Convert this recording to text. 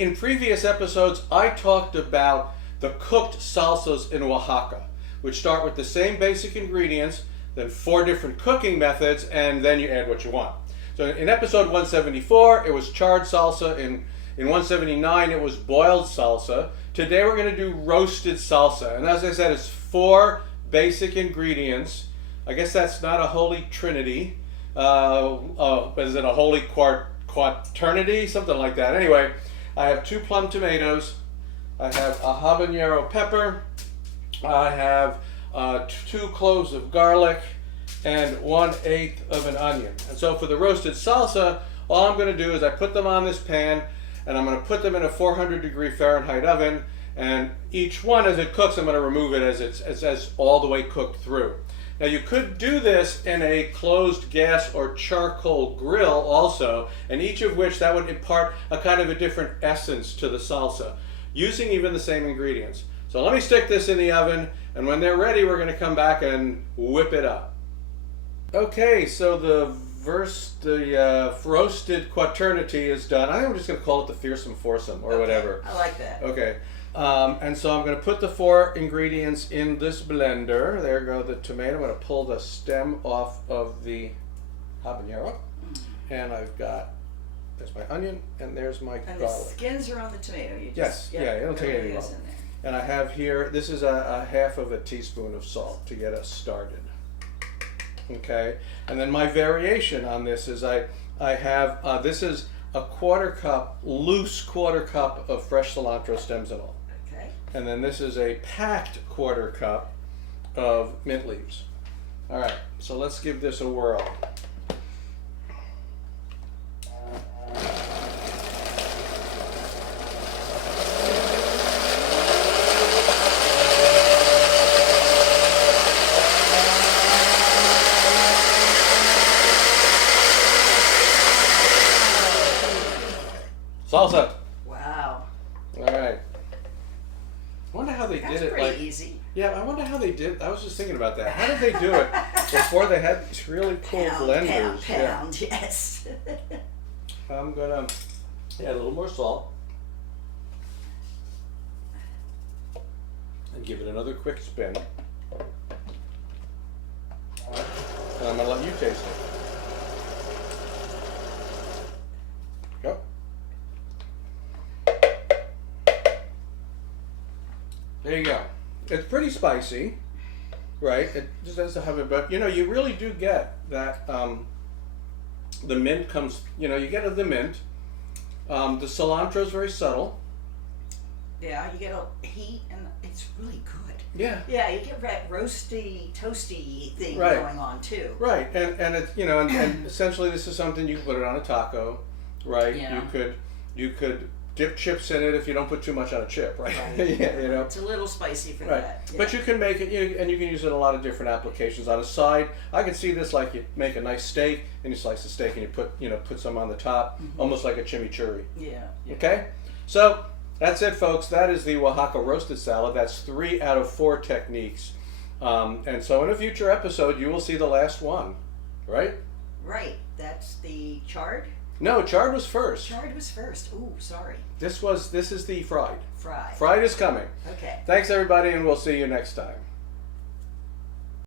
In previous episodes, I talked about the cooked salsas in Oaxaca, which start with the same basic ingredients, then 4 different cooking methods, and then you add what you want. So in episode 174, it was charred salsa. In 179, it was boiled salsa. Today we're going to do roasted salsa. And as I said, it's 4 basic ingredients. I guess that's not a holy trinity. But is it a holy quaternity? Something like that. Anyway, I have 2 plum tomatoes. I have a habanero pepper. I have 2 cloves of garlic and 1/8 of an onion. And so for the roasted salsa, all I'm going to do is I put them on this pan and I'm going to put them in a 400-degree Fahrenheit oven, and each one as it cooks I'm going to remove it as it's all the way cooked through. Now you could do this in a closed gas or charcoal grill also, and each of which that would impart a kind of a different essence to the salsa, using even the same ingredients. So let me stick this in the oven, and when they're ready we're going to come back and whip it up. Okay, so the roasted quaternity is done. I think I'm just going to call it the fearsome foursome or whatever. I like that. Okay. And so I'm going to put the 4 ingredients in this blender. There go the tomato. I'm going to pull the stem off of the habanero. And I've got, there's my onion, and there's my garlic. And the skins are on the tomato. You just, yes, it'll take anything off. And I have here, this is a 1/2 teaspoon of salt to get us started. Okay, and then my variation on this is I have, this is a loose quarter cup of fresh cilantro stems and all. Okay. And then this is a packed 1/4 cup of mint leaves. All right, so let's give this a whirl. Salsa. Wow. All right. I wonder how they did it. That's pretty easy. Yeah, I wonder how they did. I was just thinking about that. How did they do it before they had these really cool blenders? Pound, yes. I'm gonna add a little more salt and give it another quick spin. And I'm gonna let you taste it. Go. There you go. It's pretty spicy, right? It just has to have it, but you really do get that. The mint comes, you get the mint. The cilantro is very subtle. Yeah, you get a heat, and it's really good. Yeah. Yeah, you get that roasty, toasty thing Right. going on too. Right, and it's and essentially this is something you can put it on a taco, right? Yeah. You could dip chips in it if you don't put too much on a chip, right? Right. Yeah, It's a little spicy for Right, that. Yeah. but you can make it, and you can use it in a lot of different applications. On a side, I could see this like you make a nice steak, and you slice the steak, and you put some on the top, almost like a chimichurri. Yeah. Okay, so that's it, folks. That is the Oaxaca roasted salad. That's 3 out of 4 techniques, and so in a future episode, you will see the last one, right? Right. That's the charred. No, charred was first. Charred was first. Ooh, sorry. This is the fried. Fried. Fried is coming. Okay. Thanks, everybody, and we'll see you next time.